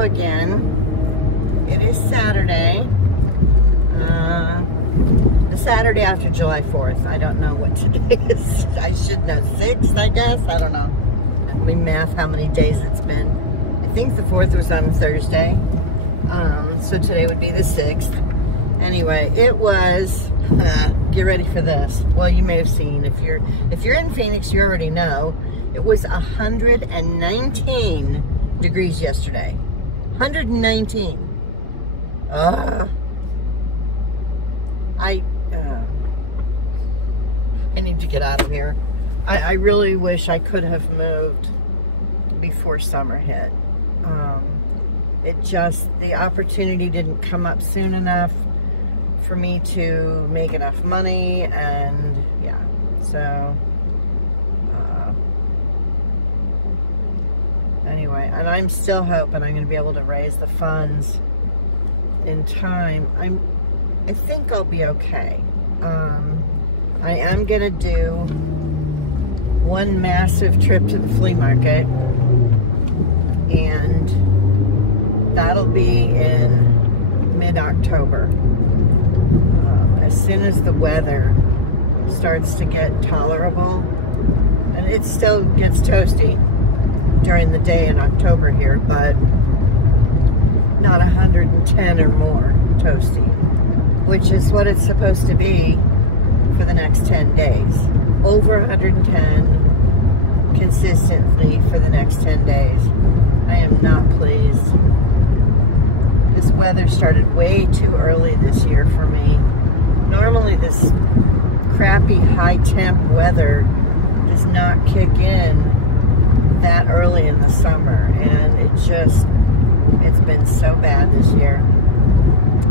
go again. It is Saturday. The Saturday after July 4th. I don't know what today is. I should know. 6th, I guess. I don't know. Let me math how many days it's been. I think the 4th was on Thursday. So today would be the 6th. Anyway, it was, get ready for this. Well, you may have seen, if you're in Phoenix, you already know, it was 119 degrees yesterday. 119. I need to get out of here. I really wish I could have moved before summer hit. The opportunity didn't come up soon enough for me to make enough money, and yeah, so anyway, and I'm still hoping I'm going to be able to raise the funds in time. I think I'll be okay. I am going to do one massive trip to the flea market, and that'll be in mid-October. As soon as the weather starts to get tolerable, and it still gets toasty during the day in October here, but not 110 or more toasty, which is what it's supposed to be for the next 10 days. Over 110 consistently for the next 10 days. I am not pleased. This weather started way too early this year for me. Normally this crappy high temp weather does not kick in that early in the summer, and it's been so bad this year.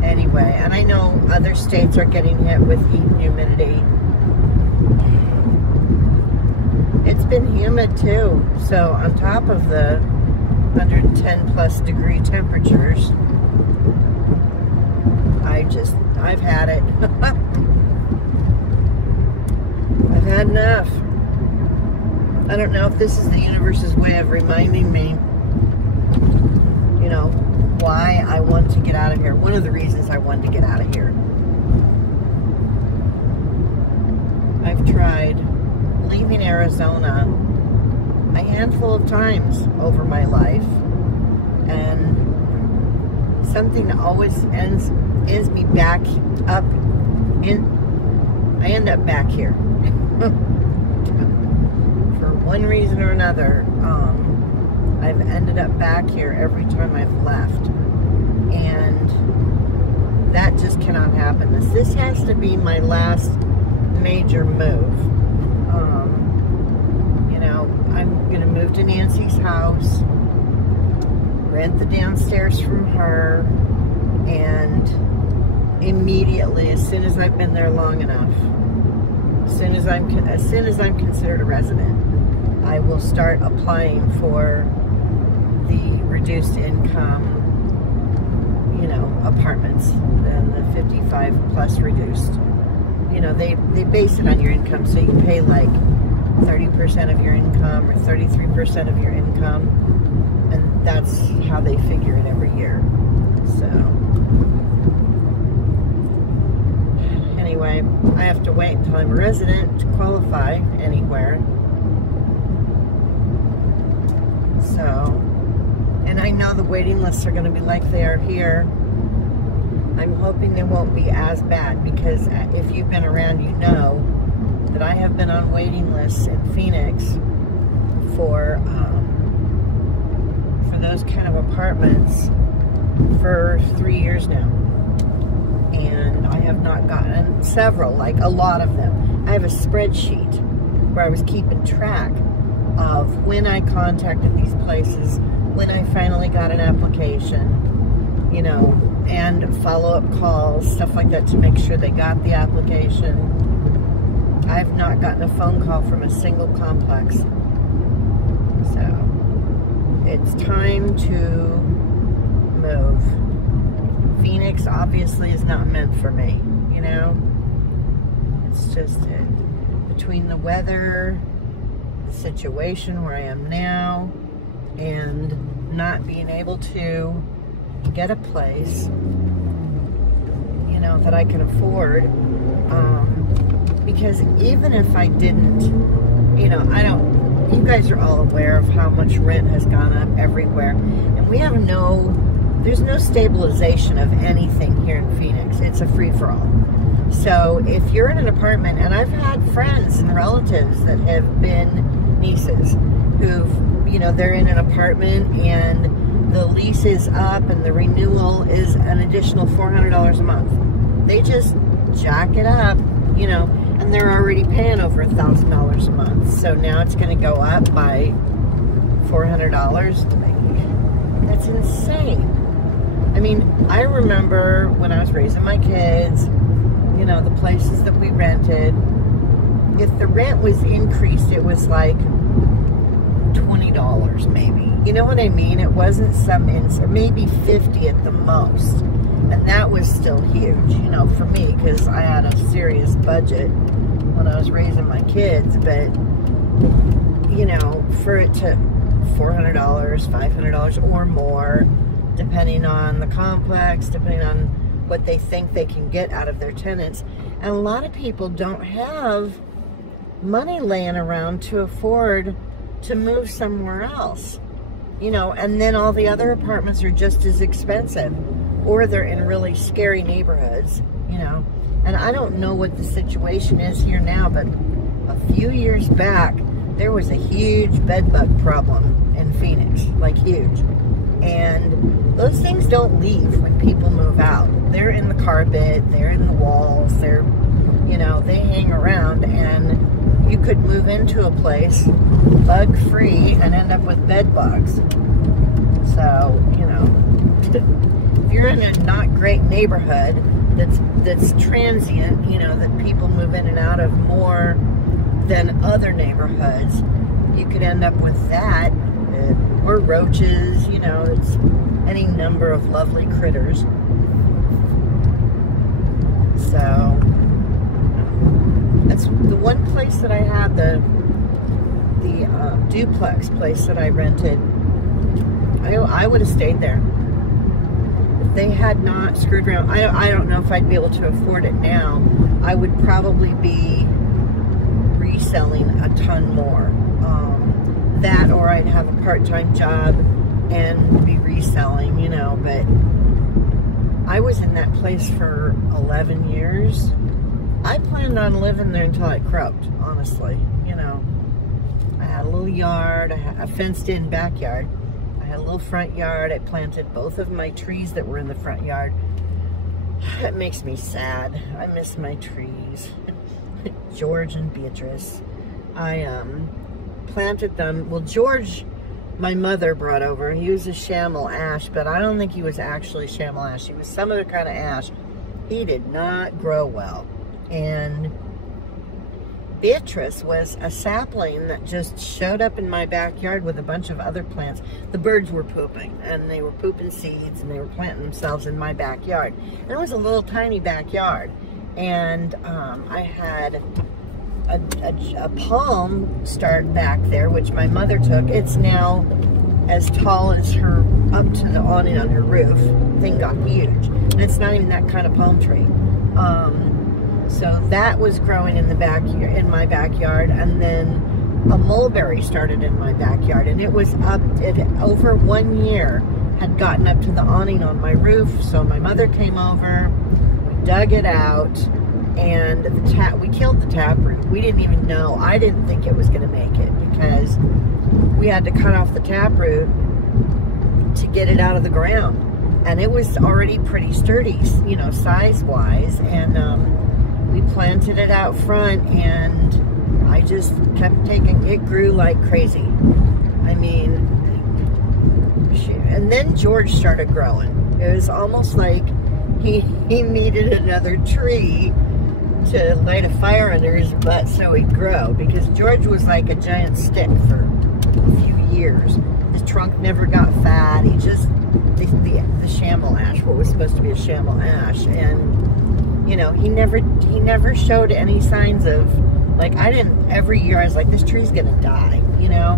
Anyway, and I know other states are getting hit with heat and humidity. It's been humid too, so on top of the 110 plus degree temperatures, I've had it. I've had enough. I don't know if this is the universe's way of reminding me, you know, why I want to get out of here. One of the reasons I wanted to get out of here. I've tried leaving Arizona a handful of times over my life, and something always ends me back up in, I end up back here. For one reason or another, I've ended up back here every time I've left, and that just cannot happen. This has to be my last major move. You know, I'm gonna move to Nancy's house, rent the downstairs from her, and immediately, as soon as I've been there long enough, as soon as I'm considered a resident, I will start applying for the reduced income, you know, apartments, and the 55 plus reduced. You know, they base it on your income, so you pay like 30% of your income or 33% of your income, and that's how they figure it every year. So anyway, I have to wait until I'm a resident to qualify anywhere. So, and I know the waiting lists are going to be like they are here. I'm hoping they won't be as bad, because if you've been around, you know that I have been on waiting lists in Phoenix for those kind of apartments for 3 years now. And I have not gotten several, like a lot of them. I have a spreadsheet where I was keeping track of when I contacted these places, when I finally got an application, you know, and follow-up calls, stuff like that, to make sure they got the application. I've not gotten a phone call from a single complex. So it's time to move. Phoenix obviously is not meant for me, you know? It's just between the weather, the situation where I am now, and not being able to get a place, you know, that I can afford. Because even if I didn't, you know, you guys are all aware of how much rent has gone up everywhere. And we have there's no stabilization of anything here in Phoenix. It's a free-for-all. So if you're in an apartment, and I've had friends and relatives that have been nieces who've, you know, they're in an apartment and the lease is up and the renewal is an additional $400 a month. They just jack it up, you know, and they're already paying over $1,000 a month. So now it's going to go up by $400. That's insane. I mean, I remember when I was raising my kids, you know, the places that we rented, if the rent was increased, it was like $20 maybe. You know what I mean? It wasn't or maybe $50 at the most. And that was still huge, you know, for me, because I had a serious budget when I was raising my kids. But, you know, for it to $400, $500 or more, depending on the complex, depending on what they think they can get out of their tenants. And a lot of people don't have money laying around to afford to move somewhere else, you know, and then all the other apartments are just as expensive, or they're in really scary neighborhoods, you know. And I don't know what the situation is here now, but a few years back, there was a huge bed bug problem in Phoenix, like huge. And those things don't leave when people move out. They're in the carpet, they're in the walls, they're, you know, they hang around, and you could move into a place bug-free and end up with bed bugs. So, you know, if you're in a not great neighborhood that's transient, you know, that people move in and out of more than other neighborhoods, you could end up with that. Or roaches, you know, it's any number of lovely critters. So that's the one place that I had, the duplex place that I rented. I would have stayed there if they had not screwed around. I don't know if I'd be able to afford it now. I would probably be reselling a ton more. That, or I'd have a part-time job and be reselling, you know. But I was in that place for 11 years. I planned on living there until I croaked, honestly, you know. I had a little yard, I had a fenced-in backyard, I had a little front yard. I planted both of my trees that were in the front yard. It makes me sad. I miss my trees. George and Beatrice. I planted them. Well, George, my mother brought over. He was a Shamel ash, but I don't think he was actually Shamel ash. He was some other kind of ash. He did not grow well. And Beatrice was a sapling that just showed up in my backyard with a bunch of other plants. The birds were pooping, and they were pooping seeds, and they were planting themselves in my backyard. And it was a little tiny backyard. And I had a palm start back there, which my mother took. It's now as tall as her, up to the awning on her roof. Thing got huge, and it's not even that kind of palm tree. So that was growing in the backyard, in my backyard, and then a mulberry started in my backyard, and it was up. It over 1 year had gotten up to the awning on my roof. So my mother came over, we dug it out. And we killed the taproot. We didn't even know. I didn't think it was going to make it, because we had to cut off the taproot to get it out of the ground. And it was already pretty sturdy, you know, size-wise. And we planted it out front, and I just kept taking, it grew like crazy. I mean, and then George started growing. It was almost like he needed another tree to light a fire under his butt so he'd grow, because George was like a giant stick for a few years. His trunk never got fat. He just, the Shamel ash, what was supposed to be a Shamel ash, and you know, he never showed any signs of, like, every year I was like, this tree's gonna die, you know.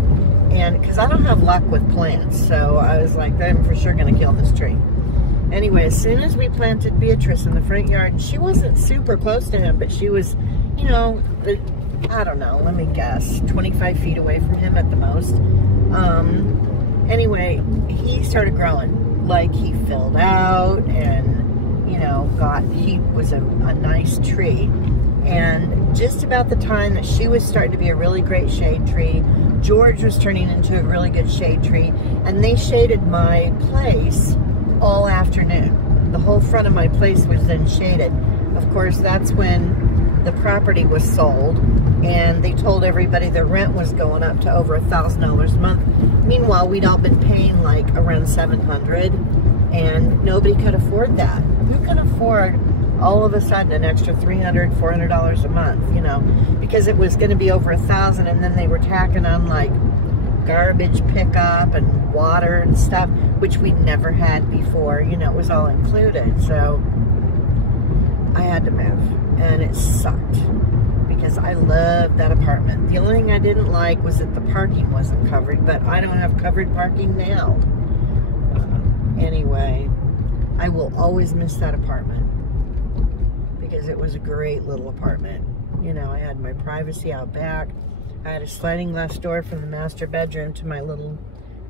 And because I don't have luck with plants, so I was like, I'm for sure going to kill this tree. Anyway, as soon as we planted Beatrice in the front yard, she wasn't super close to him, but she was, you know, I don't know, let me guess, 25 feet away from him at the most. Anyway, he started growing. Like, he filled out and, you know, he was a nice tree. And just about the time that she was starting to be a really great shade tree, George was turning into a really good shade tree, and they shaded my place all afternoon. The whole front of my place was then shaded. Of course, that's when the property was sold, and they told everybody the rent was going up to over $1,000 a month. Meanwhile, we'd all been paying like around $700, and nobody could afford that. Who can afford all of a sudden an extra $300, $400 a month, you know, because it was going to be over $1,000, and then they were tacking on like garbage pickup and water and stuff, which we'd never had before. You know, it was all included. So I had to move, and it sucked because I loved that apartment. The only thing I didn't like was that the parking wasn't covered, but I don't have covered parking now. Anyway, I will always miss that apartment because it was a great little apartment. You know, I had my privacy out back. I had a sliding glass door from the master bedroom to my little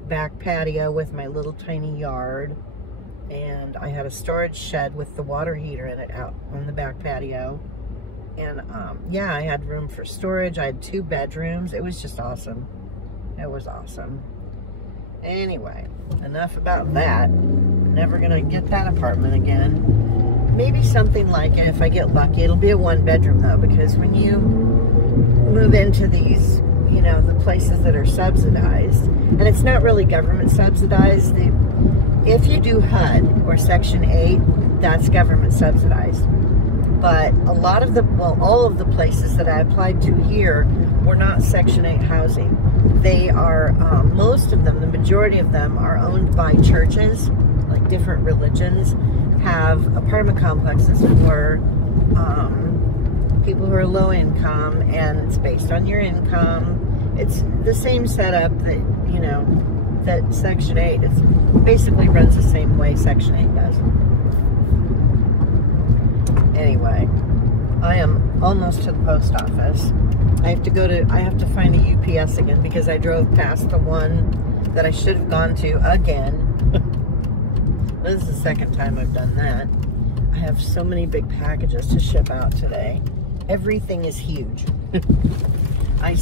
back patio with my little tiny yard. And I had a storage shed with the water heater in it out on the back patio. And yeah, I had room for storage. I had 2 bedrooms. It was just awesome. It was awesome. Anyway, enough about that. I'm never gonna get that apartment again. Maybe something like it if I get lucky. It'll be a 1-bedroom though, because when you move into these, you know, the places that are subsidized, and it's not really government subsidized. If you do HUD or Section 8, that's government subsidized. But a lot of the, well, all of the places that I applied to here were not Section 8 housing. They are, most of them, the majority of them are owned by churches, like different religions, have apartment complexes for people who are low income, and it's based on your income. It's the same setup that, you know, that Section 8, it's basically runs the same way Section 8 does. Anyway, I am almost to the post office. I have to find a UPS again because I drove past the one that I should have gone to again. This is the second time I've done that. I have so many big packages to ship out today. Everything is huge. I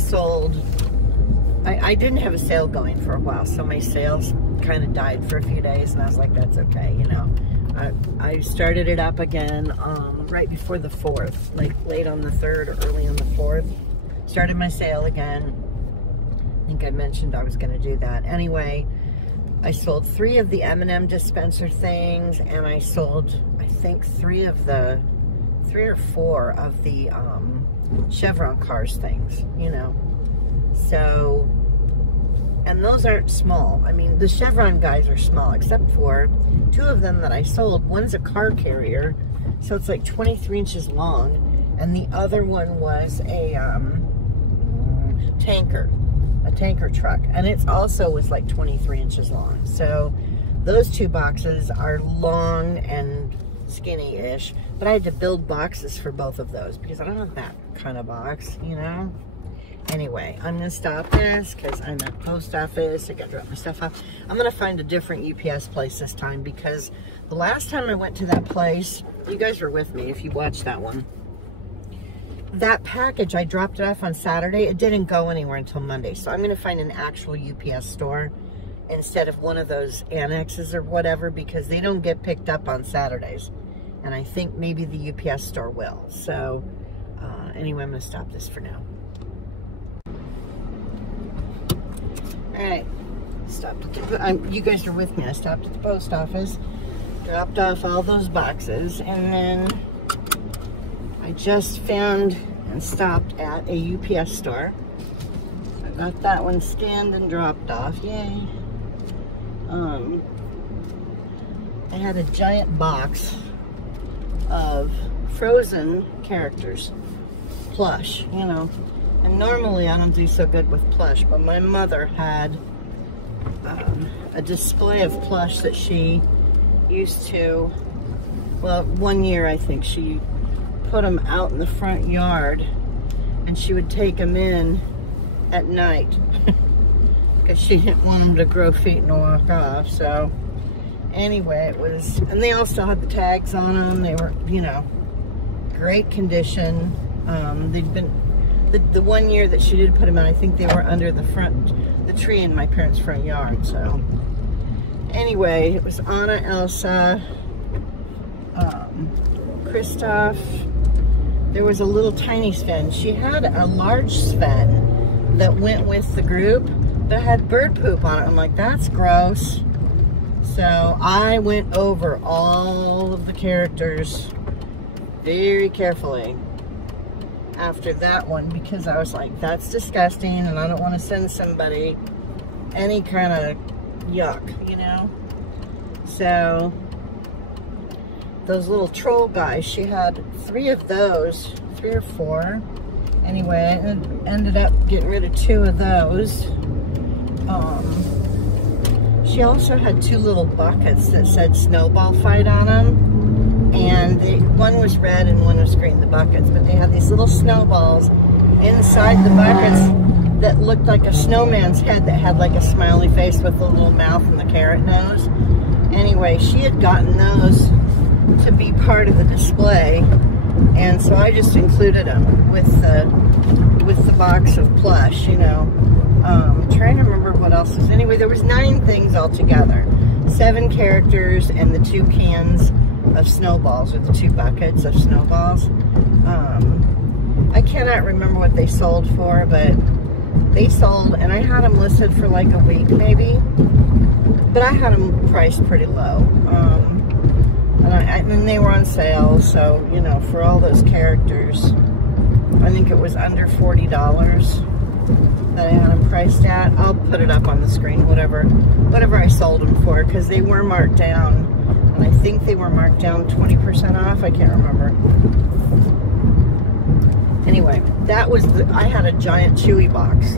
didn't have a sale going for a while, so my sales kind of died for a few days, and I was like, that's okay, you know. I started it up again right before the 4th, like late on the 3rd or early on the 4th. Started my sale again. I think I mentioned I was going to do that. Anyway, I sold 3 of the M&M dispenser things, and I sold, I think, 3 or 4 of the Chevron cars things, you know. So, and those aren't small. I mean, the Chevron guys are small, except for 2 of them that I sold. One's a car carrier, so it's like 23 inches long, and the other one was a tanker truck, and it's also was like 23 inches long. So those 2 boxes are long and skinny-ish, but I had to build boxes for both of those because I don't have that kind of box, you know. Anyway, I'm gonna stop this because I'm at the post office. I gotta drop my stuff off. I'm gonna find a different UPS place this time because the last time I went to that place, you guys were with me if you watched that one. That package, I dropped it off on Saturday. It didn't go anywhere until Monday. So I'm gonna find an actual UPS store instead of one of those annexes or whatever, because they don't get picked up on Saturdays. And I think maybe the UPS store will. So anyway, I'm gonna stop this for now. All right, stopped at the, you guys are with me. I stopped at the post office, dropped off all those boxes, and then I just found and stopped at a UPS store. I got that one scanned and dropped off, yay. I had a giant box of Frozen characters, plush, you know. And normally I don't do so good with plush, but my mother had a display of plush that she used to, well, one year I think she put them out in the front yard, and she would take them in at night because she didn't want them to grow feet and walk off. So anyway, it was, and they all still had the tags on them. They were, you know, great condition. They'd been, the one year that she did put them in, I think they were under the tree in my parents' front yard. So anyway, it was Anna, Elsa, Kristoff. There was a little tiny Sven. She had a large Sven that went with the group, but had bird poop on it. I'm like, that's gross. So I went over all of the characters very carefully after that one, because I was like, that's disgusting, and I don't want to send somebody any kind of yuck, you know? So those little troll guys, she had 3 of those, 3 or 4. Anyway, I ended up getting rid of 2 of those. She also had 2 little buckets that said Snowball Fight on them. And one was red and one was green, the buckets. But they had these little snowballs inside the buckets that looked like a snowman's head that had like a smiley face with a little mouth and the carrot nose. Anyway, she had gotten those to be part of the display. And so I just included them with the box of plush, you know. Trying to remember what else was. Anyway, there was 9 things altogether. 7 characters and the 2 cans of snowballs, or the 2 buckets of snowballs. I cannot remember what they sold for, but they sold, and I had them listed for like a week maybe, but I had them priced pretty low. And they were on sale, so, you know, for all those characters, I think it was under $40 that I had them priced at. I'll put it up on the screen, whatever I sold them for, because they were marked down, and I think they were marked down 20% off. I can't remember. Anyway, that was I had a giant Chewy box,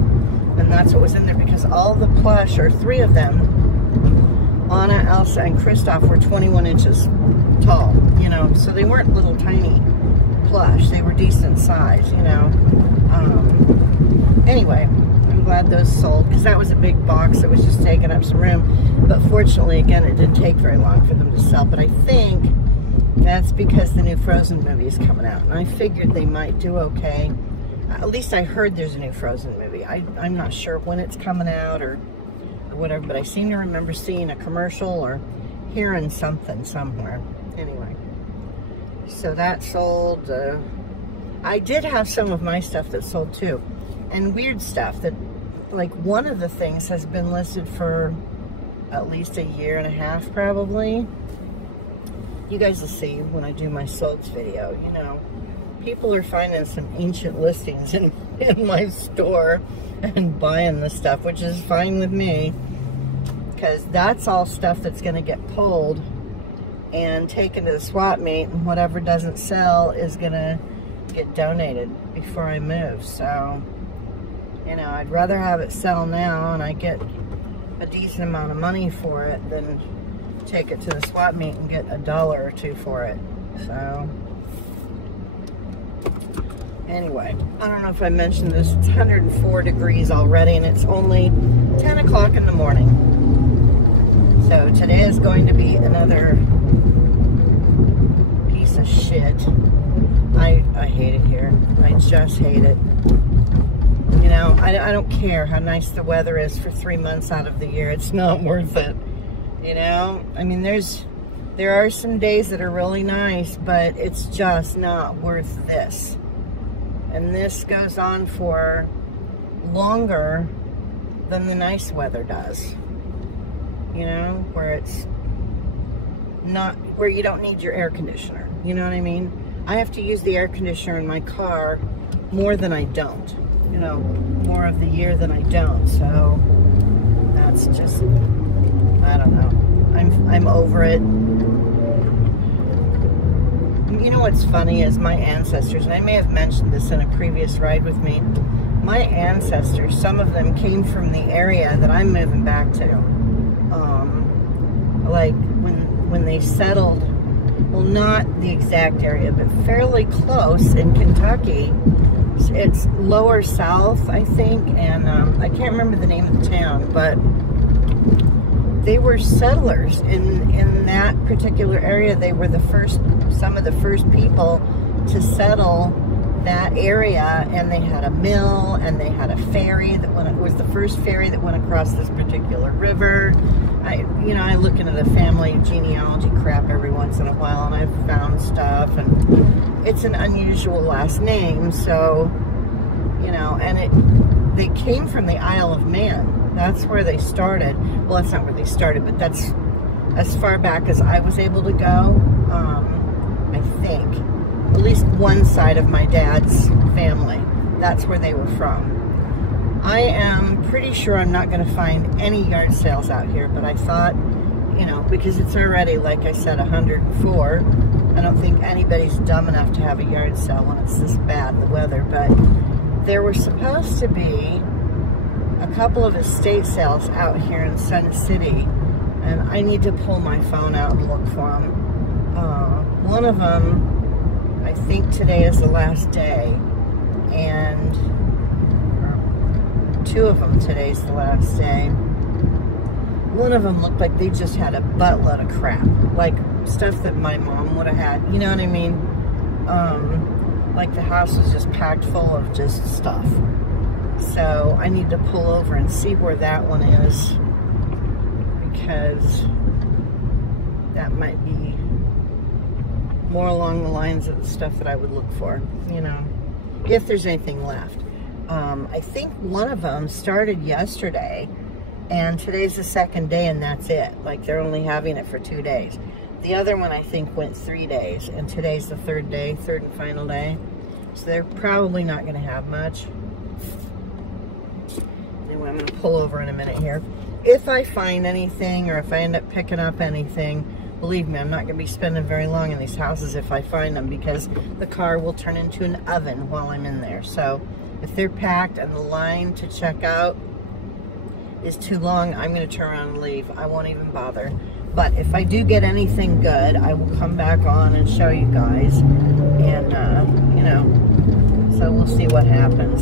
and that's what was in there, because all the plush, or 3 of them, Anna, Elsa, and Kristoff, were 21 inches tall, you know, so they weren't little tiny plush. They were decent size, you know. Anyway, I'm glad those sold, because that was a big box that was just taking up some room. But fortunately, again, it didn't take very long for them to sell. But I think that's because the new Frozen movie is coming out, and I figured they might do okay. At least I heard there's a new Frozen movie. I'm not sure when it's coming out or whatever, but I seem to remember seeing a commercial or hearing something somewhere. Anyway, so that sold. I did have some of my stuff that sold too, and weird stuff that, like, one of the things has been listed for at least a year and a half probably. You guys will see when I do my solds video, you know. People are finding some ancient listings in my store and buying the stuff, which is fine with me, because that's all stuff that's going to get pulled and taken to the swap meet, and whatever doesn't sell is going to get donated before I move. So, you know, I'd rather have it sell now and I get a decent amount of money for it than take it to the swap meet and get $1 or $2 for it. So anyway, I don't know if I mentioned this, it's 104 degrees already, and it's only 10 o'clock in the morning. So today is going to be another piece of shit. I hate it here. I just hate it. You know, I don't care how nice the weather is for 3 months out of the year. It's not worth it. You know, I mean, there are some days that are really nice, but it's just not worth this. And this goes on for longer than the nice weather does. You know, where it's not, where you don't need your air conditioner. You know what I mean? I have to use the air conditioner in my car more than I don't. You know, more of the year than I don't. So that's just, I don't know. I'm over it. You know what's funny is my ancestors, and I may have mentioned this in a previous ride with me, my ancestors, some of them came from the area that I'm moving back to. Like when they settled, well, not the exact area, but fairly close in Kentucky. It's lower south, I think, and I can't remember the name of the town, but they were settlers in that particular area. They were some of the first people to settle that area, and they had a mill, and they had a ferry that it was the first ferry that went across this particular river. I look into the family genealogy crap every once in a while, and I've found stuff, and it's an unusual last name, so, and they came from the Isle of Man. That's where they started. Well, that's not where they started, but that's as far back as I was able to go, I think. At least one side of my dad's family. That's where they were from. I am pretty sure I'm not going to find any yard sales out here, but I thought, because it's already, like I said, 104. I don't think anybody's dumb enough to have a yard sale when it's this bad, the weather, but there were supposed to be a couple of estate sales out here in Sun City, and I need to pull my phone out and look for them. One of them, I think today is the last day, and two of them today's the last day. One of them looked like they just had a buttload of crap, like stuff that my mom would have had, you know what I mean? Like the house was just packed full of just stuff. So I need to pull over and see where that one is, because that might be more along the lines of the stuff that I would look for, if there's anything left. I think one of them started yesterday, and today's the second day, and that's it. Like, they're only having it for 2 days. The other one, I think, went 3 days, and today's the third and final day. So they're probably not going to have much. Anyway, I'm going to pull over in a minute here. If I find anything, or if I end up picking up anything, believe me, I'm not going to be spending very long in these houses if I find them, because the car will turn into an oven while I'm in there. So if they're packed and the line to check out is too long, I'm going to turn around and leave. I won't even bother. But if I do get anything good, I will come back on and show you guys. And, so we'll see what happens.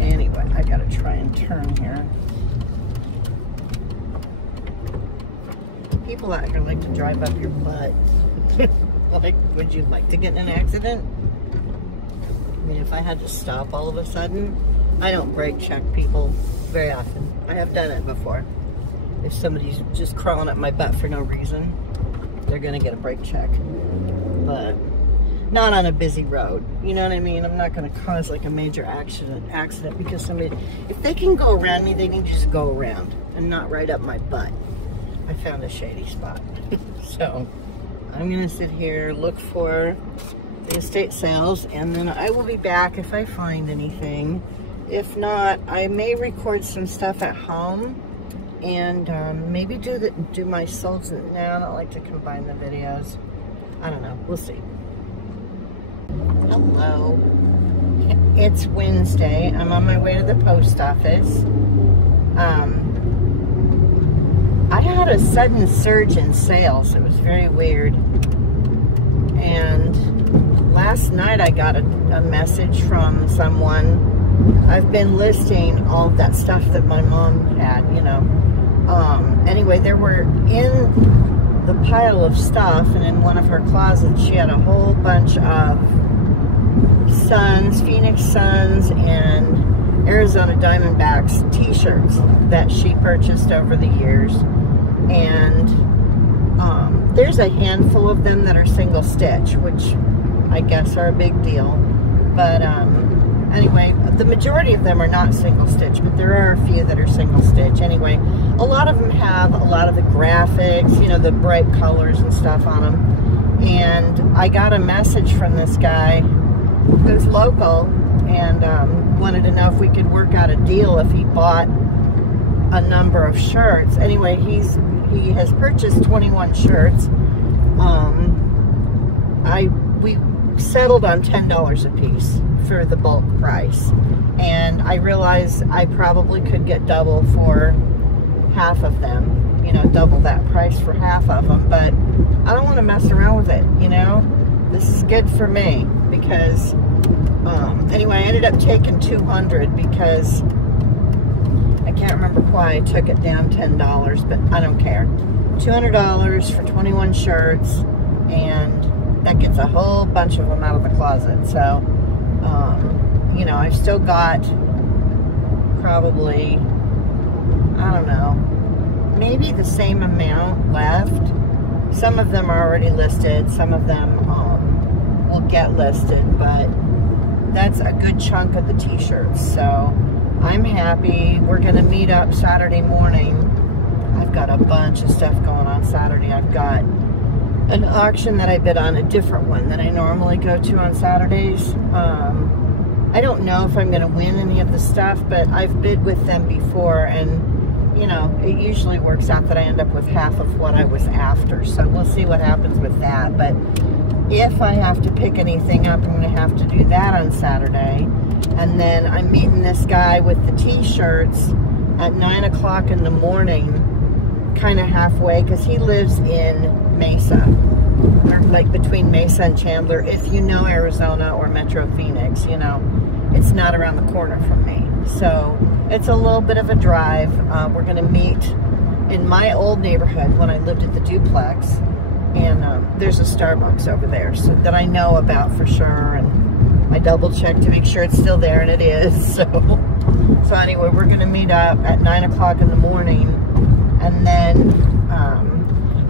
Anyway, I got to try and turn here. People out here like to drive up your butt. Like, would you like to get in an accident? I mean, if I had to stop all of a sudden, I don't brake check people very often. I have done it before. If somebody's just crawling up my butt for no reason, they're gonna get a brake check. But not on a busy road. You know what I mean? I'm not gonna cause like a major accident because somebody, if they can go around me, they need to just go around and not right up my butt. I found a shady spot. So I'm gonna sit here, look for the estate sales, and then I will be back if I find anything. If not, I may record some stuff at home and maybe do my souls. Now I don't like to combine the videos. I don't know. We'll see. Hello. It's Wednesday. I'm on my way to the post office. I had a sudden surge in sales. It was very weird. And last night I got a message from someone. I've been listing all of that stuff that my mom had, Anyway, there were in the pile of stuff, and in one of her closets, she had a whole bunch of Suns, Phoenix Suns, and Arizona Diamondbacks t-shirts that she purchased over the years. And there's a handful of them that are single stitch, which I guess are a big deal. But anyway, the majority of them are not single stitch, but there are a few that are single stitch. Anyway, a lot of them have a lot of the graphics, the bright colors and stuff on them. And I got a message from this guy who's local and wanted to know if we could work out a deal if he bought a number of shirts. Anyway, he has purchased 21 shirts. We settled on $10 a piece for the bulk price. And I realized I probably could get double for half of them, you know, double that price for half of them, but I don't want to mess around with it, you know. This is good for me because, anyway, I ended up taking 200 because I can't remember why I took it down $10, but I don't care. $200 for 21 shirts, and that gets a whole bunch of them out of the closet. So, you know, I've still got probably, I don't know, maybe the same amount left. Some of them are already listed, some of them will get listed, but that's a good chunk of the t-shirts. So I'm happy. We're gonna meet up Saturday morning. I've got a bunch of stuff going on Saturday. I've got an auction that I bid on, a different one that I normally go to on Saturdays. I don't know if I'm gonna win any of the stuff, but I've bid with them before, and you know, it usually works out that I end up with half of what I was after. So we'll see what happens with that. But if I have to pick anything up, I'm gonna have to do that on Saturday. And then I'm meeting this guy with the t-shirts at 9 o'clock in the morning, kind of halfway, because he lives in Mesa, or like between Mesa and Chandler. If you know Arizona or Metro Phoenix, you know, it's not around the corner from me. So it's a little bit of a drive. We're gonna meet in my old neighborhood when I lived at the duplex, and there's a Starbucks over there, so that I know about for sure, and I double checked to make sure it's still there, and it is. So anyway, we're gonna meet up at 9 o'clock in the morning, and then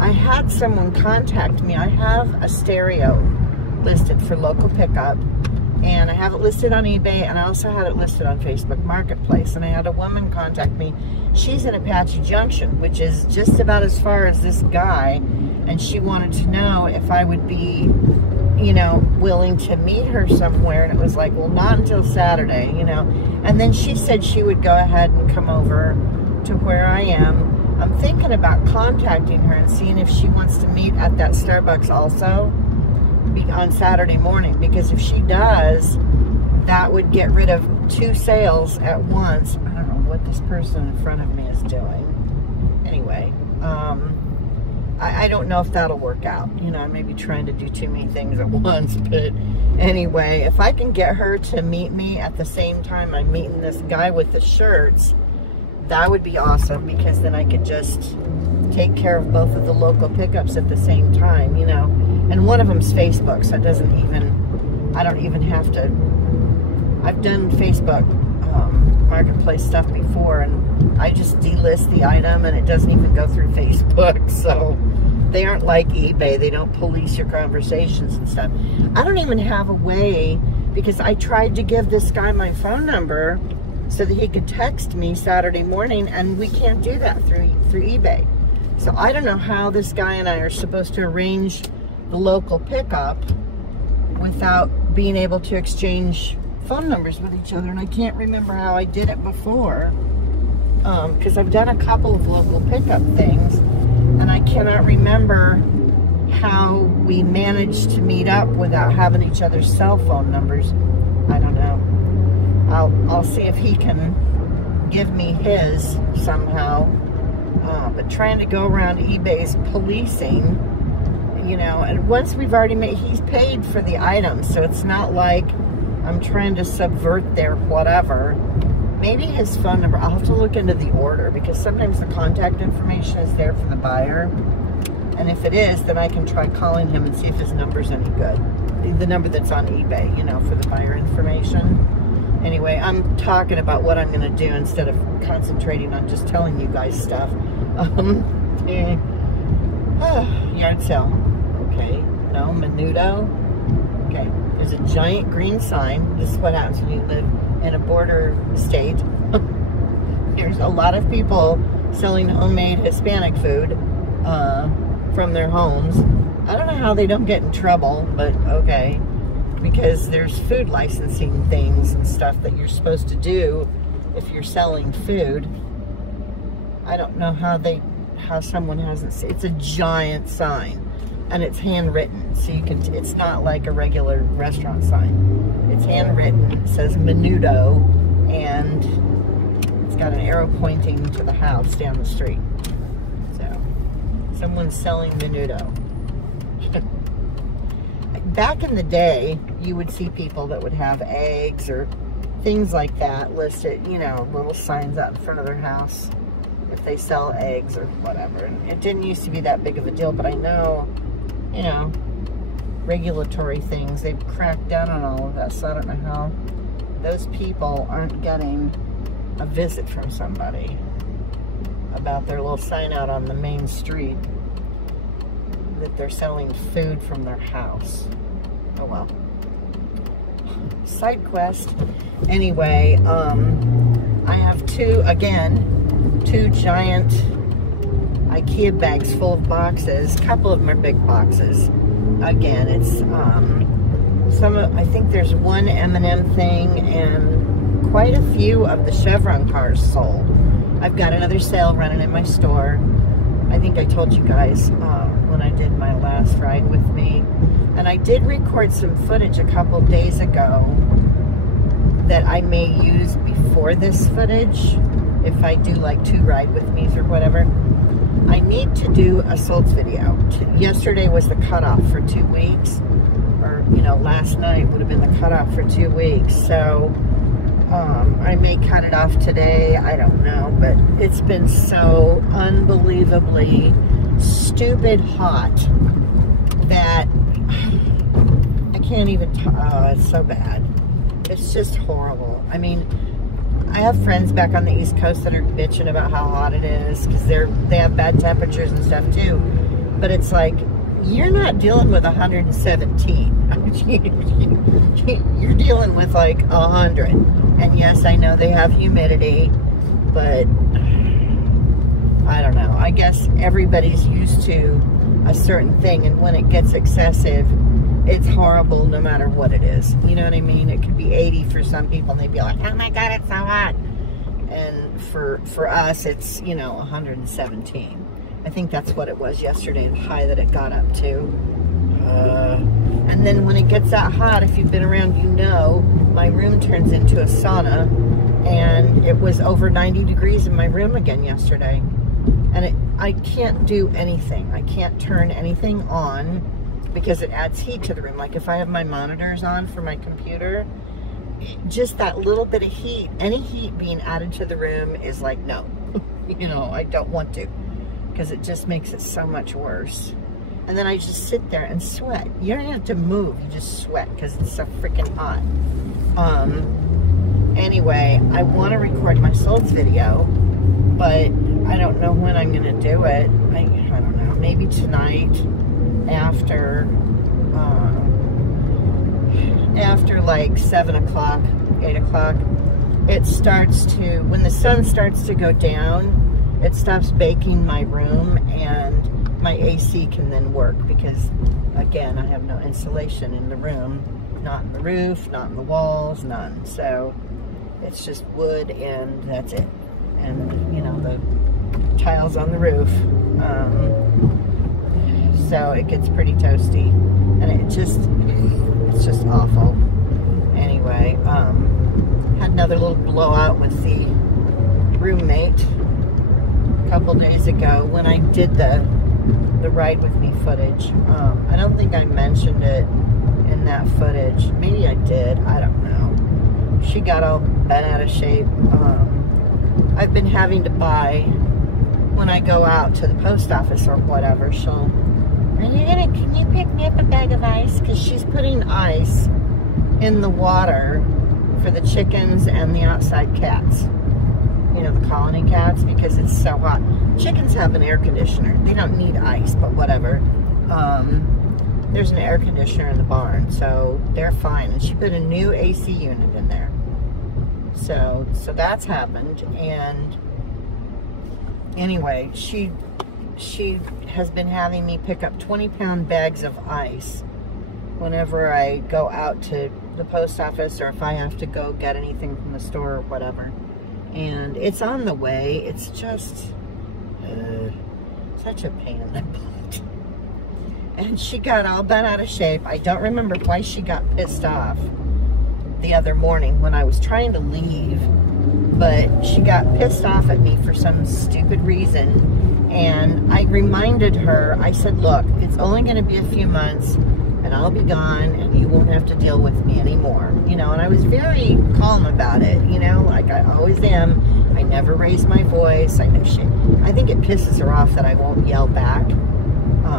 I had someone contact me. I have a stereo listed for local pickup, and I have it listed on eBay, and I also had it listed on Facebook Marketplace. And I had a woman contact me. She's in Apache Junction, which is just about as far as this guy, and she wanted to know if I would be, you know, willing to meet her somewhere. And it was like, well, not until Saturday, you know. And then she said she would go ahead and come over to where I am. I'm thinking about contacting her and seeing if she wants to meet at that Starbucks also on Saturday morning, because if she does, that would get rid of 2 sales at once. I don't know what this person in front of me is doing. Anyway, I don't know if that'll work out. You know, I may be trying to do too many things at once, but anyway, if I can get her to meet me at the same time I'm meeting this guy with the shirts, that would be awesome, because then I could just take care of both of the local pickups at the same time, you know. And one of them's Facebook, so it doesn't even, I don't even have to, I've done Facebook Marketplace stuff before, and I just delist the item and it doesn't even go through Facebook. So they aren't like eBay. They don't police your conversations and stuff. I don't even have a way, because I tried to give this guy my phone number so that he could text me Saturday morning, and we can't do that through eBay. So I don't know how this guy and I are supposed to arrange the local pickup without being able to exchange phone numbers with each other, and I can't remember how I did it before, because I've done a couple of local pickup things, and I cannot remember how we managed to meet up without having each other's cell phone numbers. I don't know. I'll see if he can give me his somehow, but trying to go around eBay's policing, you know, and once we've already made, he's paid for the items, so it's not like I'm trying to subvert their whatever. Maybe his phone number, I'll have to look into the order, because sometimes the contact information is there for the buyer, and if it is, then I can try calling him and see if his number's any good. The number that's on eBay, you know, for the buyer information. Anyway, I'm talking about what I'm going to do instead of concentrating on just telling you guys stuff. Yard sale. Okay. No, Menudo. Okay. There's a giant green sign. This is what happens when you live in a border state. There's a lot of people selling homemade Hispanic food from their homes. I don't know how they don't get in trouble, but okay. Because there's food licensing things and stuff that you're supposed to do if you're selling food. I don't know how someone hasn't seen. It's a giant sign. and it's handwritten, so you can, it's not like a regular restaurant sign. It's handwritten. It says Menudo, and it's got an arrow pointing to the house down the street. So, someone's selling Menudo. Back in the day, you would see people that would have eggs or things like that listed, you know, little signs out in front of their house if they sell eggs or whatever. And it didn't used to be that big of a deal, but I know, you know, regulatory things, they've cracked down on all of that, so I don't know how those people aren't getting a visit from somebody about their little sign out on the main street that they're selling food from their house. Oh well. Side quest. Anyway, I have two giant IKEA bags full of boxes. A couple of them are big boxes. Again, it's I think there's one M&M thing and quite a few of the Chevron cars sold. I've got another sale running in my store. I think I told you guys when I did my last ride with me. And I did record some footage a couple days ago that I may use before this footage if I do like 2 ride with me's or whatever. I need to do a solds video. Yesterday was the cutoff for 2 weeks, or you know, last night would have been the cutoff for 2 weeks. So I may cut it off today, I don't know, but it's been so unbelievably stupid hot that I can't even it's so bad. It's just horrible. I mean, I have friends back on the East Coast that are bitching about how hot it is because they have bad temperatures and stuff too. But it's like, you're not dealing with 117. You're dealing with like 100. And yes, I know they have humidity, but I don't know. I guess everybody's used to a certain thing, and when it gets excessive, it's horrible no matter what it is. You know what I mean? It could be 80 for some people, and they'd be like, oh my God, it's so hot. And for us, it's, you know, 117. I think that's what it was yesterday, and high that it got up to. And then when it gets that hot, if you've been around, you know, my room turns into a sauna, and it was over 90 degrees in my room again yesterday. And I can't do anything. I can't turn anything on because it adds heat to the room. Like if I have my monitors on for my computer, just that little bit of heat, any heat being added to the room is like, no, you know, I don't want to, because it just makes it so much worse. And then I just sit there and sweat. You don't have to move, you just sweat because it's so freaking hot. Anyway, I want to record my solds video, but I don't know when I'm gonna do it. I don't know, maybe tonight after like 7 o'clock, 8 o'clock. It starts to, when the sun starts to go down, it stops baking my room, and my AC can then work because, again, I have no insulation in the room, not in the roof, not in the walls, none. So it's just wood, and that's it. And, you know, the tiles on the roof. So it gets pretty toasty, and it's just awful. Anyway, had another little blowout with the roommate a couple days ago when I did the ride with me footage. I don't think I mentioned it in that footage. Maybe I did, I don't know. She got all bent out of shape. I've been having to buy, when I go out to the post office or whatever, can you pick me up a bag of ice? Because she's putting ice in the water for the chickens and the outside cats. You know, the colony cats, because it's so hot. Chickens have an air conditioner. They don't need ice, but whatever. There's an air conditioner in the barn, so they're fine. And she put a new AC unit in there. So that's happened. And anyway, she has been having me pick up 20-pound bags of ice whenever I go out to the post office, or if I have to go get anything from the store or whatever. And it's on the way. It's just such a pain in the butt. And she got all bent out of shape. I don't remember why she got pissed off the other morning when I was trying to leave, but she got pissed off at me for some stupid reason. And I reminded her, I said, look, it's only going to be a few months and I'll be gone and you won't have to deal with me anymore. You know, and I was very calm about it, you know, like I always am. I never raise my voice. I think it pisses her off that I won't yell back.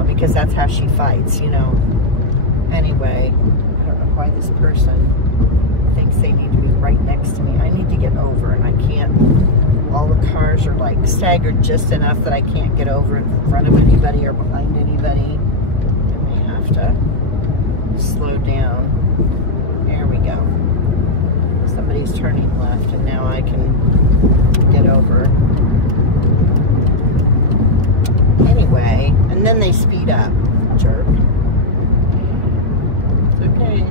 Because that's how she fights, you know. Anyway, I don't know why this person thinks they need to be right next to me. I need to get over, and I can't. All the cars are like staggered just enough that I can't get over in front of anybody or behind anybody. I may have to slow down. There we go. Somebody's turning left, and now I can get over. Anyway, and then they speed up, jerk. It's okay.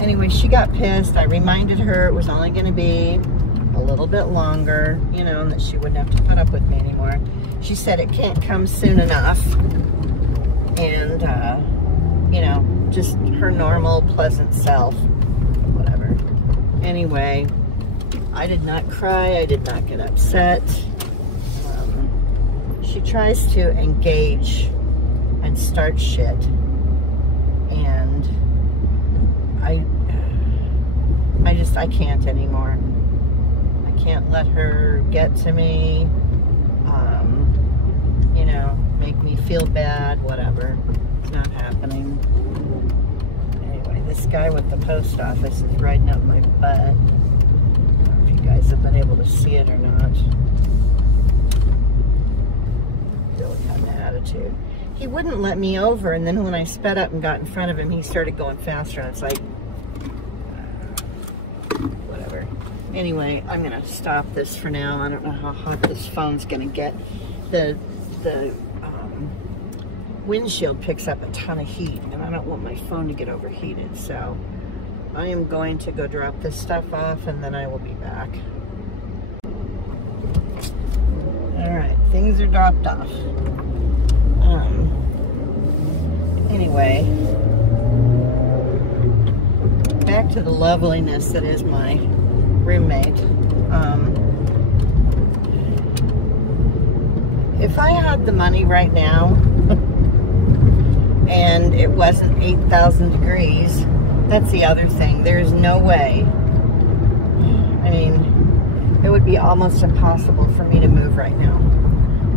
Anyway, she got pissed. I reminded her it was only going to be a little bit longer, you know, and that she wouldn't have to put up with me anymore. She said it can't come soon enough. And, you know, just her normal, pleasant self. Whatever. Anyway, I did not cry. I did not get upset. She tries to engage and start shit, and I can't anymore. I can't let her get to me, you know, make me feel bad, whatever. It's not happening. Anyway, this guy with the post office is riding up my butt. I don't know if you guys have been able to see it or not. Really had an attitude. He wouldn't let me over, and then when I sped up and got in front of him, he started going faster, and it's like, whatever. Anyway, I'm gonna stop this for now. I don't know how hot this phone's gonna get. The windshield picks up a ton of heat, and I don't want my phone to get overheated, so I am going to go drop this stuff off, and then I will be back. Alright, things are dropped off. Anyway, back to the loveliness that is my roommate. If I had the money right now and it wasn't 8,000 degrees, that's the other thing. There's no way. I mean, it would be almost impossible for me to move right now,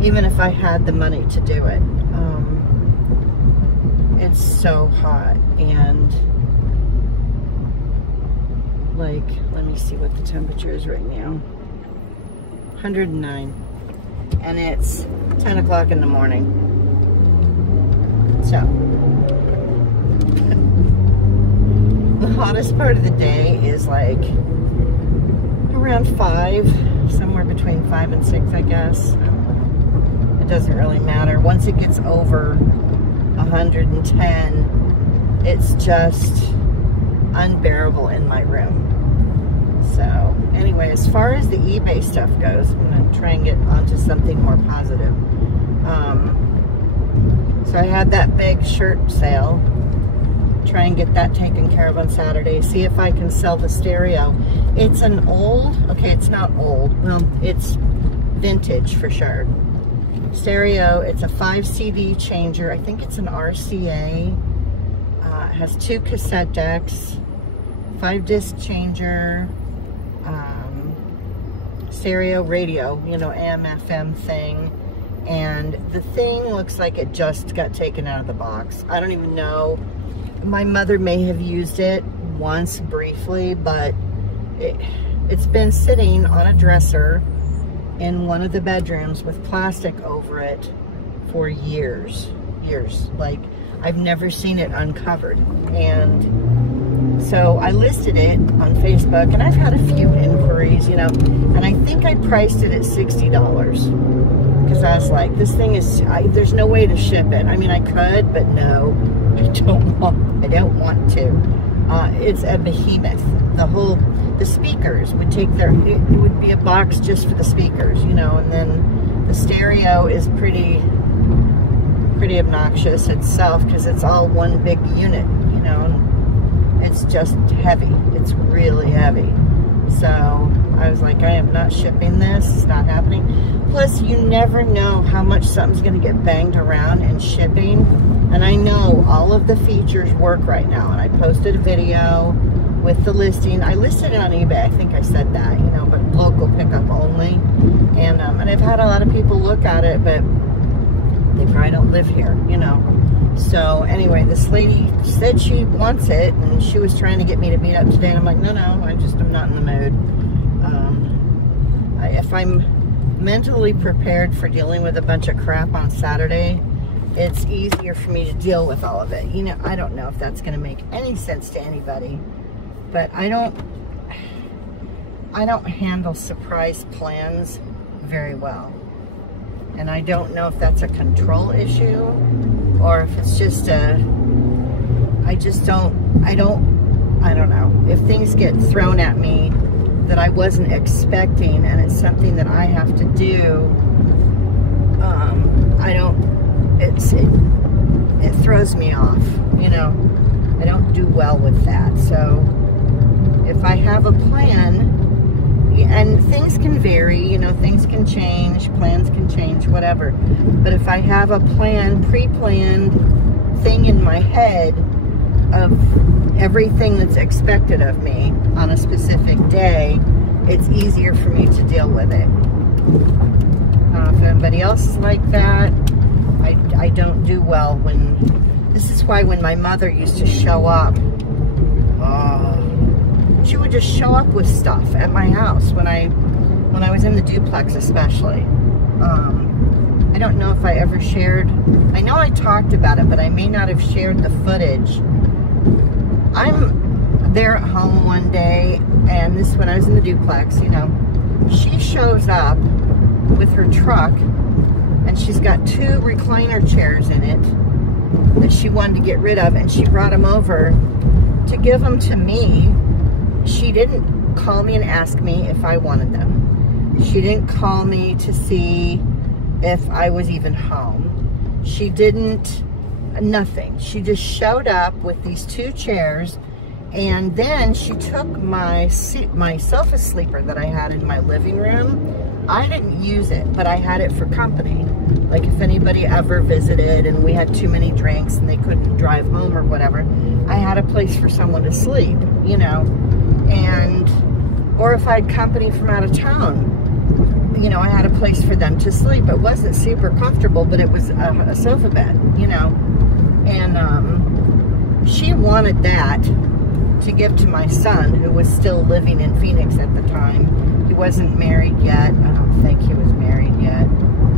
even if I had the money to do it. It's so hot, and like, let me see what the temperature is right now. 109, and it's 10 o'clock in the morning. So the hottest part of the day is like around 5, somewhere between 5 and 6, I guess. It doesn't really matter. Once it gets over 110, it's just unbearable in my room. So anyway, as far as the eBay stuff goes, I'm going to try and get onto something more positive. So I had that big shirt sale. Try and get that taken care of on Saturday. See if I can sell the stereo. It's an old, okay, it's not old. Well, it's vintage for sure. Stereo, it's a 5 CD changer. I think it's an RCA. It has 2 cassette decks, 5 disc changer, stereo radio, you know, AM, FM thing. And the thing looks like it just got taken out of the box. I don't even know. My mother may have used it once briefly, but it's been sitting on a dresser in one of the bedrooms with plastic over it for years. Like, I've never seen it uncovered. And so I listed it on Facebook, and I've had a few inquiries, you know, and I think I priced it at $60 because I was like, this thing is, there's no way to ship it. I mean, I could, but no, I don't want to. It's a behemoth. The speakers would take it would be a box just for the speakers, you know, and then the stereo is pretty pretty obnoxious itself because it's all one big unit, you know. It's just heavy. It's really heavy. So I was like, I am not shipping this. It's not happening. Plus, you never know how much something's going to get banged around in shipping. And I know all of the features work right now. And I posted a video with the listing. I listed it on eBay. I think I said that, you know, but local pickup only. And I've had a lot of people look at it, but they probably don't live here, you know. So anyway, this lady said she wants it, and she was trying to get me to meet up today. And I'm like, no, I'm not in the mood. If I'm mentally prepared for dealing with a bunch of crap on Saturday, it's easier for me to deal with all of it. You know, I don't know if that's going to make any sense to anybody, but I don't handle surprise plans very well. And I don't know if that's a control issue or if it's just I don't know. If things get thrown at me that I wasn't expecting and it's something that I have to do, it throws me off, you know. I don't do well with that. So if I have a plan, and things can vary, you know, things can change, plans can change, whatever. But if I have a plan, pre-planned thing in my head of everything that's expected of me on a specific day, it's easier for me to deal with it. I don't know if anybody else is like that. I don't do well when, this is why when my mother used to show up, she would just show up with stuff at my house when I was in the duplex, especially. I don't know if I ever shared, I know I talked about it, but I may not have shared the footage. I'm there at home one day, and this is when I was in the duplex, you know. She shows up with her truck, and she's got 2 recliner chairs in it that she wanted to get rid of, and she brought them over to give them to me. She didn't call me and ask me if I wanted them. She didn't call me to see if I was even home. She didn't, nothing. She just showed up with these 2 chairs, and then she took my sofa sleeper that I had in my living room. I didn't use it, but I had it for company. Like if anybody ever visited and we had too many drinks and they couldn't drive home or whatever, I had a place for someone to sleep, you know. And, or if I had company from out of town, you know, I had a place for them to sleep. It wasn't super comfortable, but it was a sofa bed, you know. And she wanted that to give to my son, who was still living in Phoenix at the time. He wasn't married yet. I don't think he was married yet.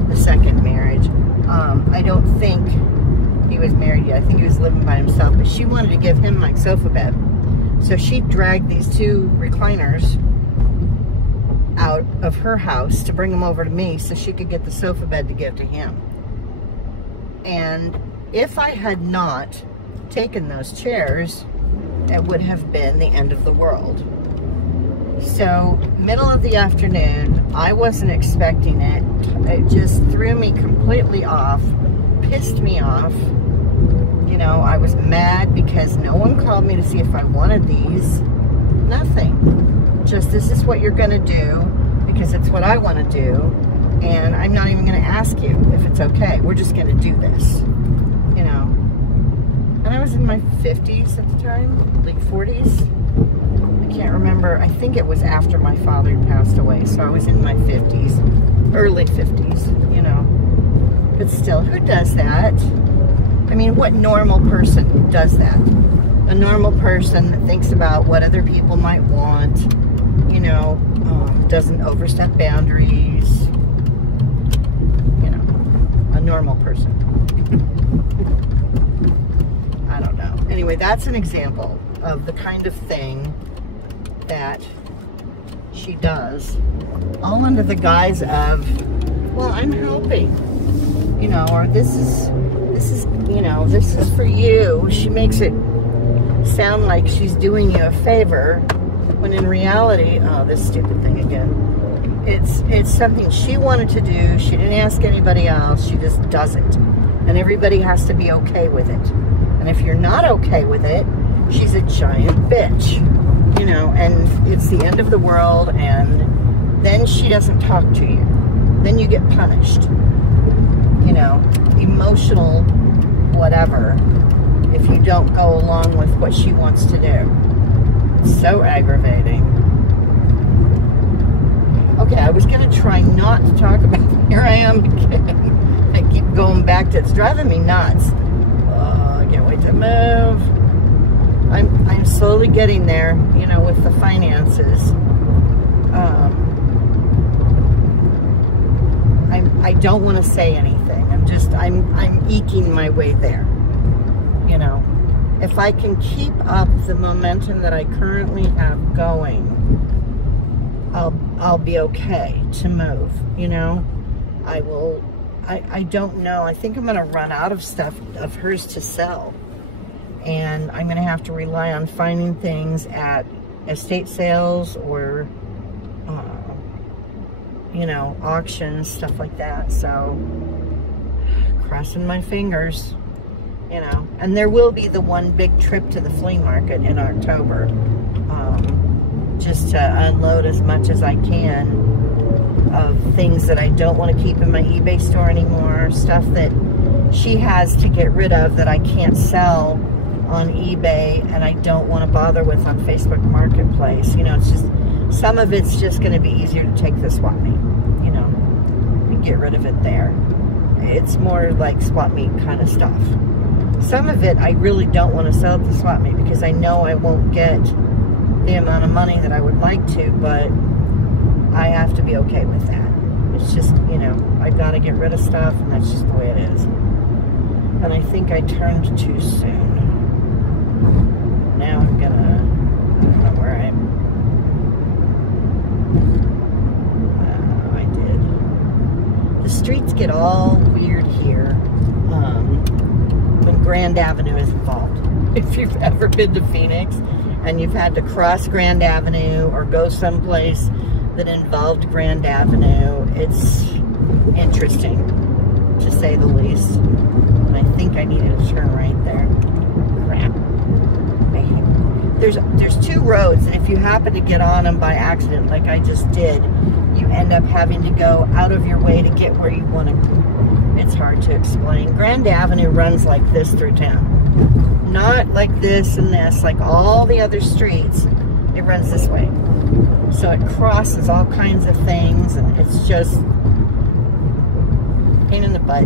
The second marriage. I don't think he was married yet. I think he was living by himself. But she wanted to give him my sofa bed. So she dragged these 2 recliners out of her house to bring them over to me so she could get the sofa bed to give to him. And if I had not taken those chairs, it would have been the end of the world. So, middle of the afternoon, I wasn't expecting it. It just threw me completely off, pissed me off. You know, I was mad because no one called me to see if I wanted these. Nothing. Just, this is what you're going to do because it's what I want to do. And I'm not even going to ask you if it's okay. We're just going to do this. You know. And I was in my 50s at the time, late 40s. I can't remember. I think it was after my father passed away. So I was in my 50s, early 50s, you know. But still, who does that? I mean, what normal person does that? A normal person that thinks about what other people might want, you know, doesn't overstep boundaries, you know, a normal person. I don't know. Anyway, that's an example of the kind of thing that she does, all under the guise of, well, I'm helping, you know, or this is, you know, this is for you. She makes it sound like she's doing you a favor, when in reality, oh, this stupid thing again. It's something she wanted to do. She didn't ask anybody else. She just does it. And everybody has to be okay with it. And if you're not okay with it, she's a giant bitch, you know, and it's the end of the world, and then she doesn't talk to you. Then you get punished, you know, emotional whatever, if you don't go along with what she wants to do. It's so aggravating. Okay, I was going to try not to talk about it. Here I am again. I keep going back to, it's driving me nuts. I can't wait to move. I'm slowly getting there, you know, with the finances. I don't want to say anything. I'm eking my way there. You know, if I can keep up the momentum that I currently have going, I'll be okay to move, you know. I don't know. I think I'm going to run out of stuff of hers to sell. And I'm going to have to rely on finding things at estate sales or, you know, auctions, stuff like that. So, crossing my fingers, you know. And there will be the one big trip to the flea market in October. Just to unload as much as I can of things that I don't want to keep in my eBay store anymore. Stuff that she has to get rid of that I can't sell on eBay and I don't want to bother with on Facebook Marketplace. You know, it's just, some of it's just going to be easier to take the swap meet, you know, and get rid of it there. It's more like swap meet kind of stuff. Some of it I really don't want to sell at the swap meet because I know I won't get the amount of money that I would like to, but I have to be okay with that. It's just, you know, I gotta get rid of stuff, and that's just the way it is. And I think I turned too soon. Now I'm gonna, I don't know where I did. The streets get all weird here when Grand Avenue is involved. If you've ever been to Phoenix and you've had to cross Grand Avenue or go someplace that involved Grand Avenue, it's interesting, to say the least. And I think I needed to turn right there. Crap. There's two roads, and if you happen to get on them by accident, like I just did, you end up having to go out of your way to get where you want to go. It's hard to explain. Grand Avenue runs like this through town. Not like this and this, like all the other streets. It runs this way. So it crosses all kinds of things, and it's just pain in the butt.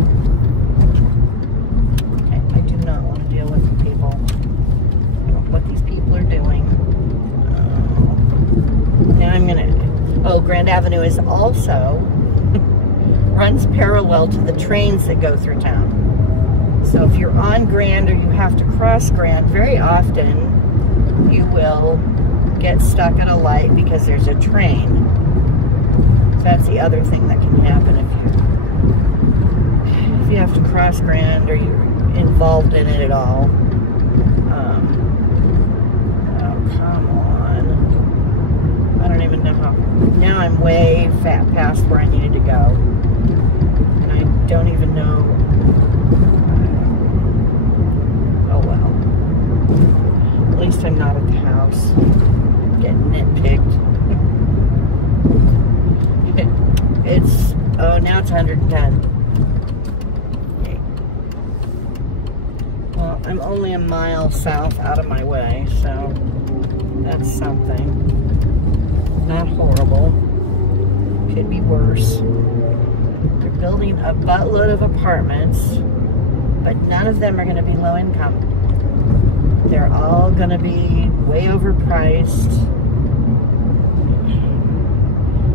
Okay, I do not want to deal with the people. What these people are doing. Now I'm gonna, Grand Avenue is also runs parallel to the trains that go through town. So if you're on Grand or you have to cross Grand, very often you will get stuck at a light because there's a train. So that's the other thing that can happen if you have to cross Grand or you're involved in it at all. Oh, come on. I don't even know how. Now I'm way past where I needed to go. And I don't even know. Oh well. At least I'm not at the house getting nitpicked. It's, oh, now it's 110. Okay. Well, I'm only a mile south out of my way, so that's something. Not horrible. Could be worse. They're building a buttload of apartments, but none of them are going to be low income. They're all going to be way overpriced.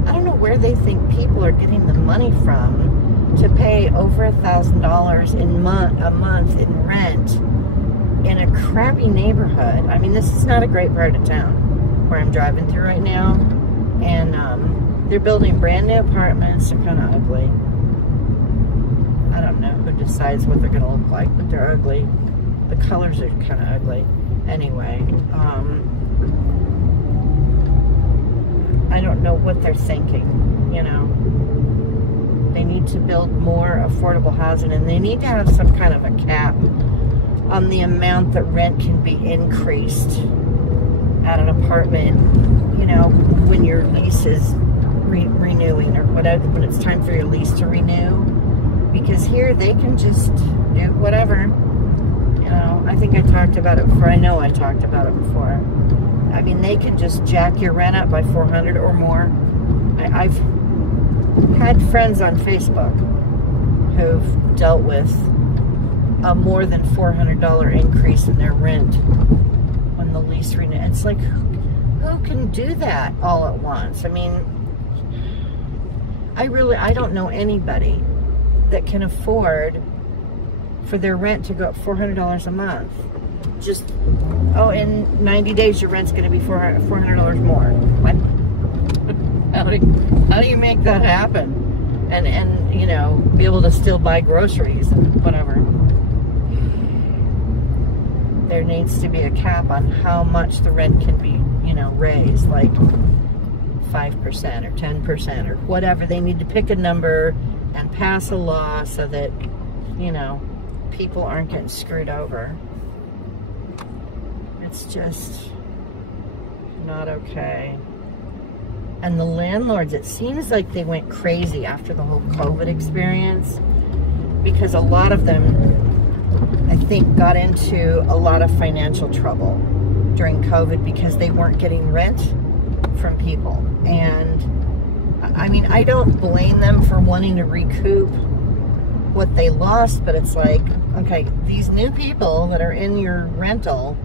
I don't know where they think people are getting the money from to pay over $1,000 a month in rent in a crappy neighborhood. I mean, this is not a great part of town where I'm driving through right now. And they're building brand new apartments. They're kind of ugly. I don't know who decides what they're going to look like, but they're ugly. The colors are kind of ugly. Anyway, I don't know what they're thinking, you know. They need to build more affordable housing, and they need to have some kind of a cap on the amount that rent can be increased at an apartment, you know, when your lease is renewing, or whatever, when it's time for your lease to renew. Because here they can just do whatever. You know, I think I talked about it before. I know I talked about it before. I mean, they can just jack your rent up by $400 or more. I've had friends on Facebook who've dealt with a more than $400 increase in their rent when the lease renews. It's like, who can do that all at once? I mean, I don't know anybody that can afford for their rent to go up $400 a month. Just, oh, in 90 days your rent's going to be $400 more. What? How do you make that happen? And you know, be able to still buy groceries and whatever. There needs to be a cap on how much the rent can be, you know, raised, like 5% or 10% or whatever. They need to pick a number and pass a law so that, you know, people aren't getting screwed over. It's just not okay. And the landlords, it seems like they went crazy after the whole COVID experience, because a lot of them, I think, got into a lot of financial trouble during COVID because they weren't getting rent from people. And I mean, I don't blame them for wanting to recoup what they lost, but it's like, okay, these new people that are in your rental,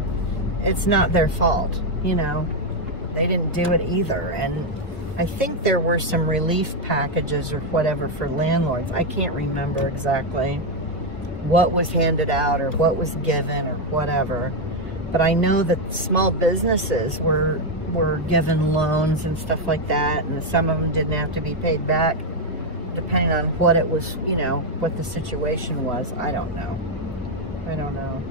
it's not their fault, you know. They didn't do it either. And I think there were some relief packages or whatever for landlords. I can't remember exactly what was handed out or what was given or whatever. But I know that small businesses were given loans and stuff like that, and some of them didn't have to be paid back, depending on what it was, you know, what the situation was. I don't know. I don't know.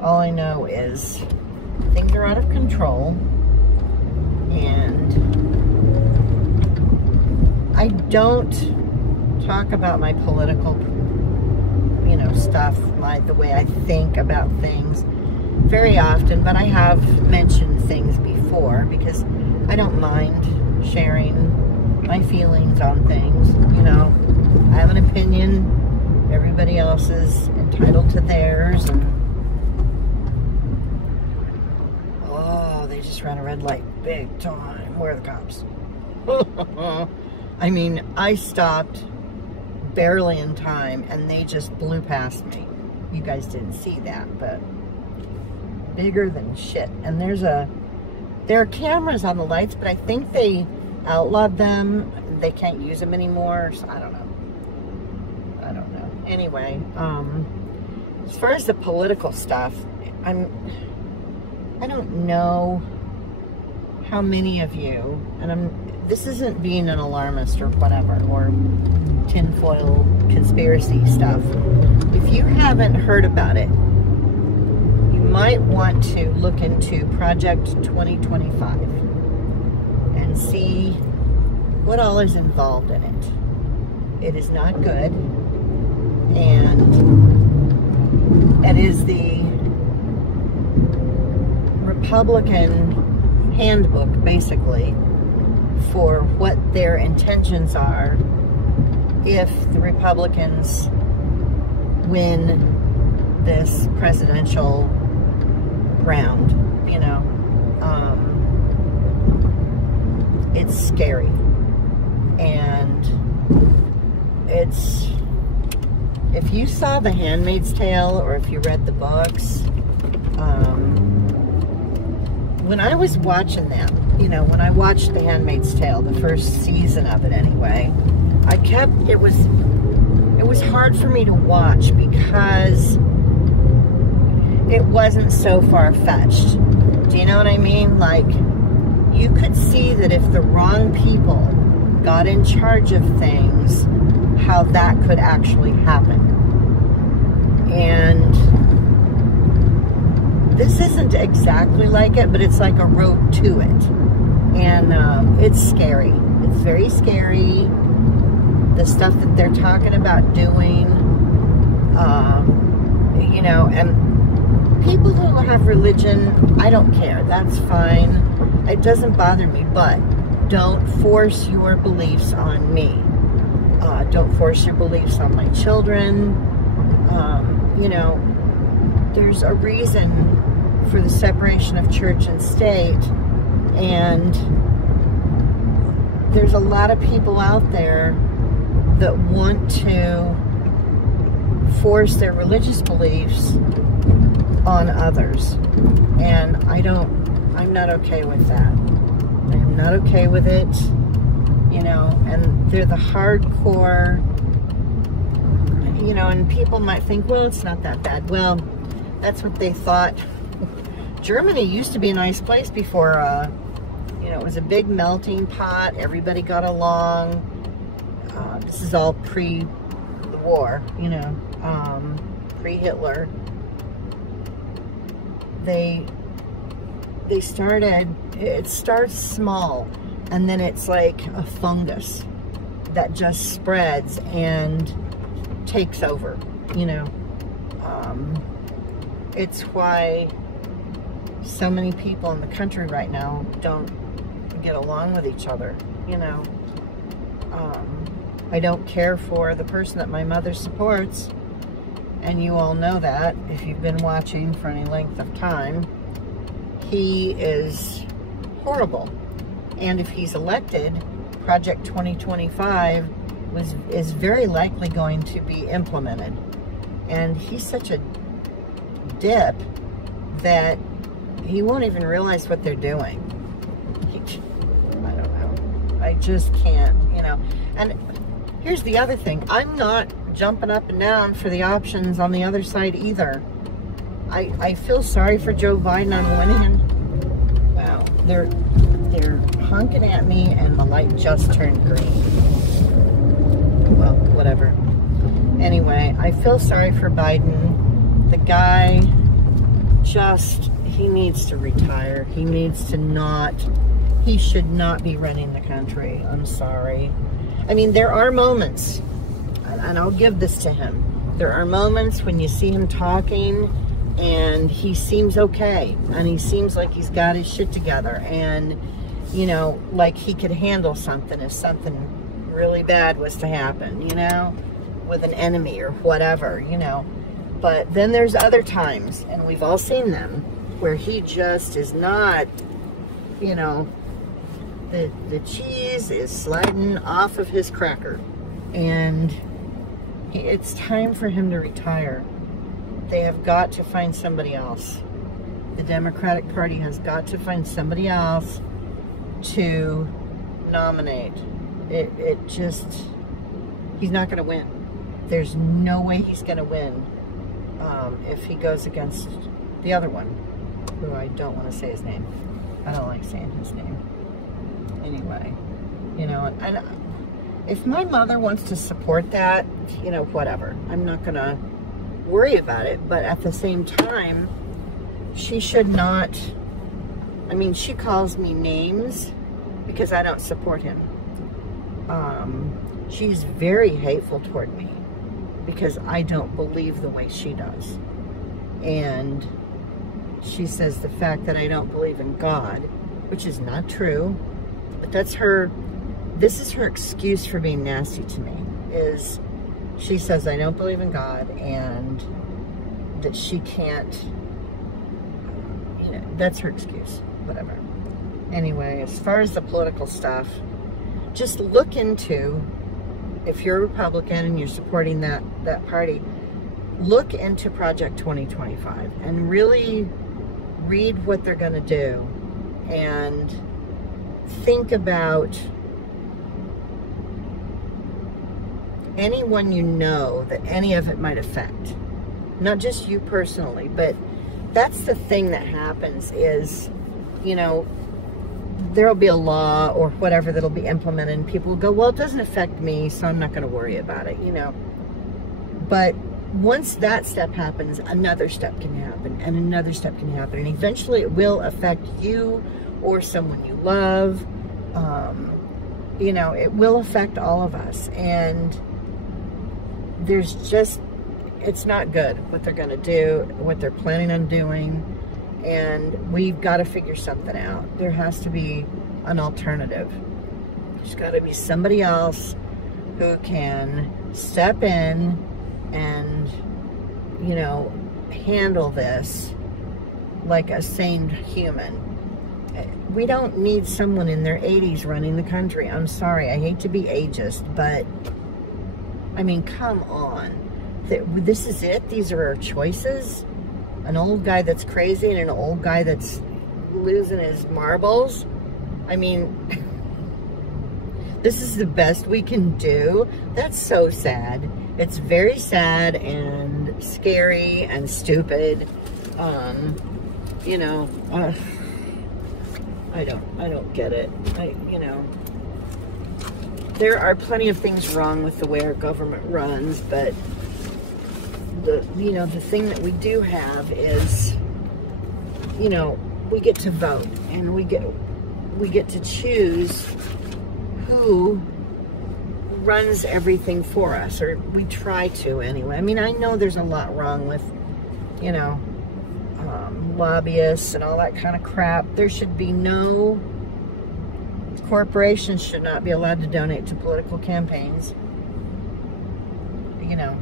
All I know is things are out of control, and I don't talk about my political, you know, stuff, the way I think about things very often, but I have mentioned things before because I don't mind sharing my feelings on things. You know, I have an opinion. Everybody else is entitled to theirs. And oh, they just ran a red light big time. Where are the cops? I mean, I stopped barely in time and they just blew past me. You guys didn't see that, but bigger than shit. And there are cameras on the lights, but I think they outlawed them. They can't use them anymore, so I don't know. Anyway, as far as the political stuff, I don't know how many of you, and this isn't being an alarmist or whatever, or tinfoil conspiracy stuff. If you haven't heard about it, you might want to look into Project 2025 and see what all is involved in it. It is not good, and it is the Republican handbook, basically, for what their intentions are if the Republicans win this presidential round, you know. It's scary. And it's, if you saw The Handmaid's Tale or if you read the books, when I was watching them, you know, when I watched The Handmaid's Tale, the first season of it anyway, it was hard for me to watch because it wasn't so far-fetched. Do you know what I mean? Like, you could see that if the wrong people got in charge of things, how that could actually happen. And this isn't exactly like it, but it's like a road to it. And it's scary. It's very scary. the stuff that they're talking about doing, you know, and people who have religion, I don't care. That's fine. It doesn't bother me, but don't force your beliefs on me. Don't force your beliefs on my children. You know, there's a reason for the separation of church and state, and there's a lot of people out there that want to force their religious beliefs on others, and I'm not okay with that. I am not okay with it, you know, and they're the hardcore, you know, and people might think, well, it's not that bad. Well, that's what they thought. Germany used to be a nice place before, you know, it was a big melting pot. Everybody got along. This is all pre the war, you know, pre-Hitler. They started, it starts small, and then it's like a fungus that just spreads and takes over, you know. It's why so many people in the country right now don't get along with each other, you know. I don't care for the person that my mother supports, and you all know that if you've been watching for any length of time. He is horrible, and if he's elected, Project 2025 is very likely going to be implemented. And he's such a dip that he won't even realize what they're doing. I don't know. I just can't, you know. And here's the other thing. I'm not jumping up and down for the options on the other side either. I feel sorry for Joe Biden on one hand. Wow, they're honking at me and the light just turned green. Well, whatever. Anyway, I feel sorry for Biden. The guy he needs to retire. He needs to not, he should not be running the country. I'm sorry. I mean, there are moments, and I'll give this to him. There are moments when you see him talking and he seems okay, and he seems like he's got his shit together, and, you know, like he could handle something if something really bad was to happen, you know, with an enemy or whatever, you know. But then there's other times, and we've all seen them, where he just is not, you know, the cheese is sliding off of his cracker, and it's time for him to retire. They have got to find somebody else. The Democratic Party has got to find somebody else to nominate. It just, he's not going to win. There's no way he's going to win if he goes against the other one, who I don't want to say his name. I don't like saying his name. Anyway, you know, and if my mother wants to support that, you know, whatever. I'm not going to worry about it, but at the same time, she should not, I mean, she calls me names because I don't support him. She's very hateful toward me because I don't believe the way she does. And she says the fact that I don't believe in God, which is not true, but that's her, this is her excuse for being nasty to me, is she says I don't believe in God and that she can't, you know, that's her excuse, whatever. Anyway, as far as the political stuff, just look into, if you're a Republican and you're supporting that party, look into Project 2025 and really read what they're going to do and think about anyone you know that any of it might affect. Not just you personally, but that's the thing that happens is, you know, there'll be a law or whatever that'll be implemented and people will go, well, it doesn't affect me, so I'm not going to worry about it, you know. But once that step happens, another step can happen and another step can happen, and eventually it will affect you or someone you love. you know, it will affect all of us. And there's just, it's not good what they're going to do, what they're planning on doing. And we've got to figure something out. There has to be an alternative. There's got to be somebody else who can step in and, you know, handle this like a sane human. We don't need someone in their 80s running the country. I'm sorry, I hate to be ageist, but I mean, come on. This is it? These are our choices? An old guy that's crazy and an old guy that's losing his marbles? I mean, this is the best we can do? That's so sad. It's very sad and scary and stupid. You know, I don't get it. You know, there are plenty of things wrong with the way our government runs, but you know, the thing that we do have is, you know, we get to vote, and we get to choose who runs everything for us, or we try to anyway. I mean, I know there's a lot wrong with, you know, lobbyists and all that kind of crap. There should be no, corporations should not be allowed to donate to political campaigns. You know,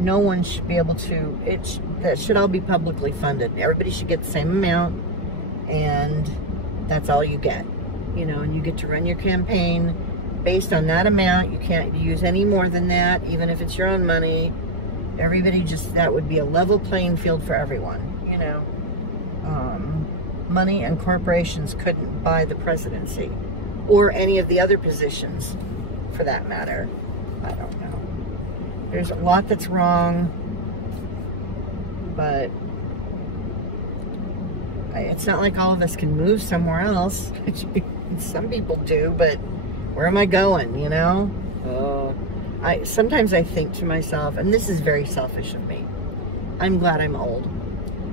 no one should be able to, that should all be publicly funded. Everybody should get the same amount, and that's all you get. You know, and you get to run your campaign based on that amount. You can't use any more than that, even if it's your own money. Everybody just, that would be a level playing field for everyone, you know. Money and corporations couldn't buy the presidency, or any of the other positions for that matter. I don't know. There's a lot that's wrong, but it's not like all of us can move somewhere else. Some people do, but where am I going, you know? Sometimes I think to myself, and this is very selfish of me, I'm glad I'm old.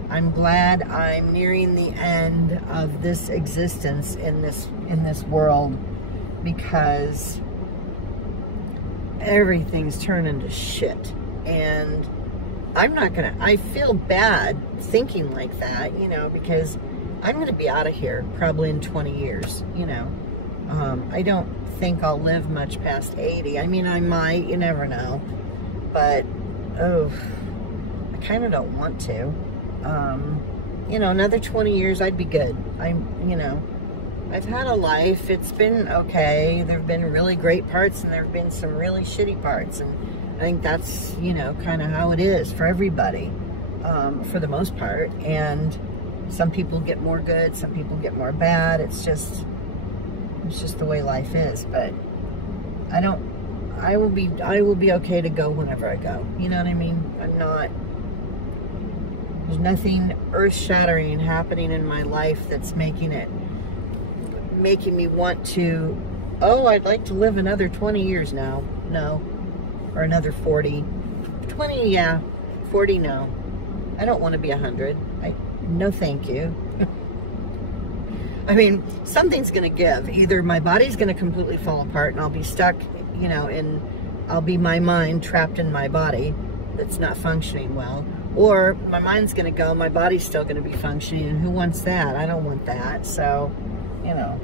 I'm glad I'm nearing the end of this existence in this world, because everything's turning to shit. And I'm not gonna, I feel bad thinking like that, you know, because I'm gonna be out of here probably in 20 years, you know. I don't think I'll live much past 80. I mean, I might, you never know. But, oh, I kind of don't want to. You know, another 20 years, I'd be good. You know, I've had a life. It's been okay. There have been really great parts, and there have been some really shitty parts. And I think that's, you know, kind of how it is for everybody, for the most part. And some people get more good, some people get more bad. It's just the way life is. But I will be okay to go whenever I go. You know what I mean? There's nothing earth-shattering happening in my life that's making me want to, oh, I'd like to live another 20 years now. No. Or another 40. 20, yeah. 40, no. I don't want to be 100. No, thank you. I mean, something's going to give. Either my body's going to completely fall apart and I'll be stuck, you know, I'll be my mind trapped in my body that's not functioning well. Or my mind's going to go, my body's still going to be functioning, and who wants that? I don't want that. So, you know,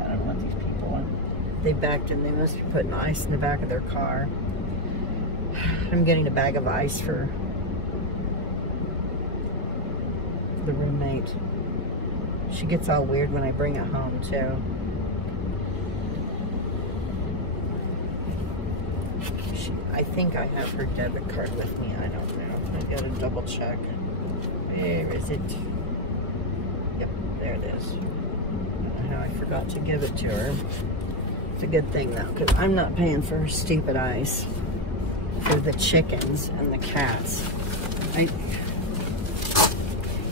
I don't know what these people want. They backed in, they must be putting ice in the back of their car. I'm getting a bag of ice for the roommate. She gets all weird when I bring it home, too. I think I have her debit card with me. I don't know. I gotta double check. Where is it? Yep, there it is. I don't know how I forgot to give it to her. It's a good thing though, because I'm not paying for her stupid ice for the chickens and the cats.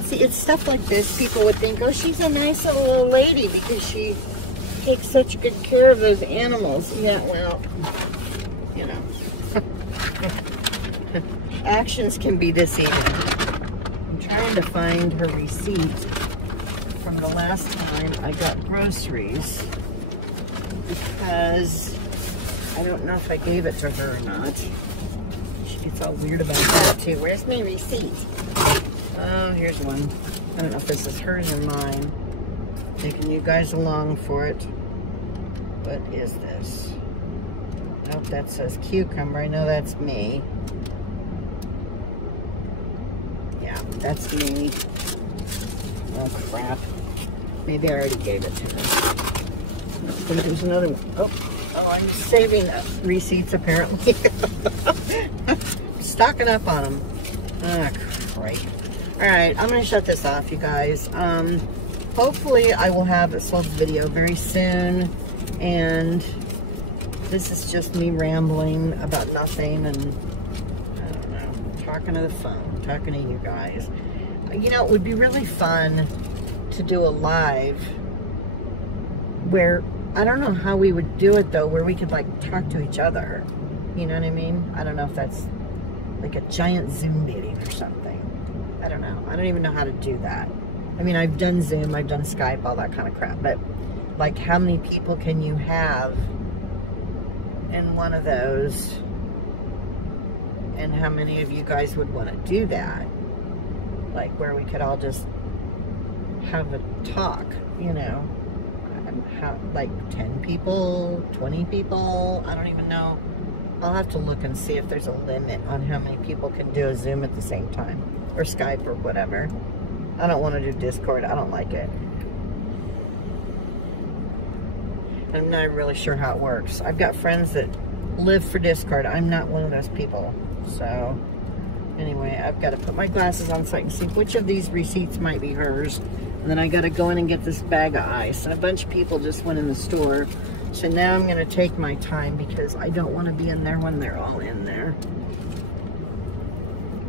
See, it's stuff like this. People would think, oh, she's a nice little old lady because she takes such good care of those animals. Yeah, well, you know. Actions can be deceiving. I'm trying to find her receipt from the last time I got groceries. because I don't know if I gave it to her or not. She gets all weird about that too. Where's my receipt? Oh, here's one. I don't know if this is hers or mine. Taking you guys along for it. What is this? Nope, that says cucumber. I know that's me. Yeah, that's me. Oh, crap. Maybe I already gave it to her. But there's another one. Oh, I'm saving receipts, apparently. Stocking up on them. Ah, crap. Alright, I'm going to shut this off, you guys. Hopefully, I will have a sold video very soon. And this is just me rambling about nothing and, I don't know, talking to the phone, talking to you guys. You know, it would be really fun to do a live where, I don't know how we would do it though, where we could like talk to each other. You know what I mean? I don't know if that's like a giant Zoom meeting or something. I don't know. I don't even know how to do that. I mean, I've done Zoom, I've done Skype, all that kind of crap, but like how many people can you have in one of those? And how many of you guys would want to do that? Like where we could all just have a talk, you know? How, like 10 people, 20 people, I don't even know. I'll have to look and see if there's a limit on how many people can do a Zoom at the same time, or Skype or whatever. I don't want to do Discord, I don't like it. I'm not really sure how it works. I've got friends that live for Discord. I'm not one of those people. So, anyway, I've got to put my glasses on so I can see which of these receipts might be hers. And then I got to go in and get this bag of ice. And a bunch of people just went in the store. So now I'm going to take my time because I don't want to be in there when they're all in there.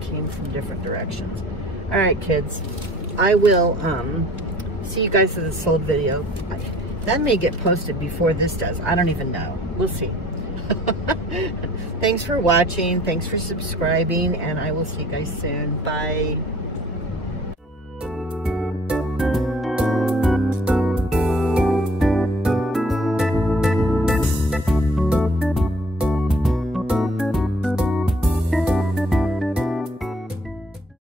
Came from different directions. All right, kids. I will see you guys in the sold video. That may get posted before this does. I don't even know. We'll see. Thanks for watching. Thanks for subscribing. And I will see you guys soon. Bye.